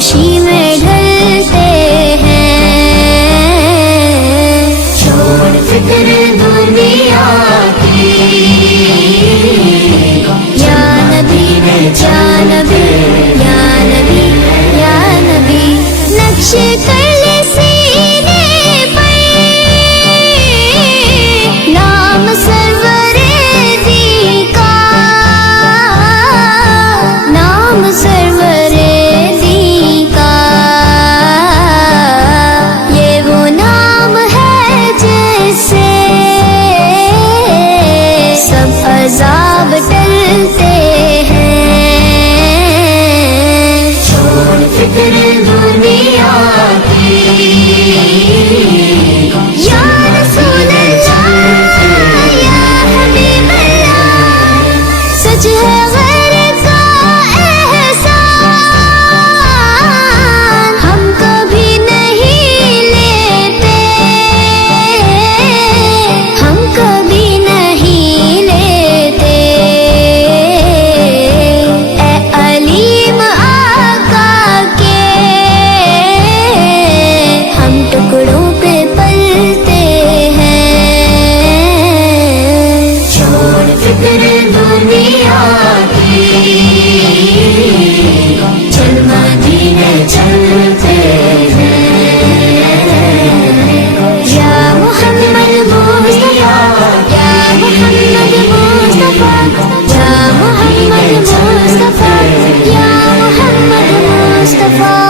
خوشی میں ڈھلتے ہیں، چھوڑ فکر دنیا کی، یا نبی یا نبی یا نبی یا نبی، نقش کر لے سینے پر نام سرور دی کا، نام سرور دی کا، یہ وہ نام ہے جس سے سب عذاب ٹلتے ہیں، چھوڑ فکر دنیا کی، یا رسول اللہ یا حبیب اللہ، سچ ہے غیر کا احسان ہم کبھی نہیں لیتے، ہم کبھی نہیں لیتے، اے علیم آقا کے ہم ٹکڑوں پہ پلتے ہیں، چھوڑ فکر دنیا کی، چل مدینے چلتے ہیں، یا محمد مصطفیٰ یا محمد مصطفیٰ یا محمد مصطفیٰ یا محمد مصطفیٰ۔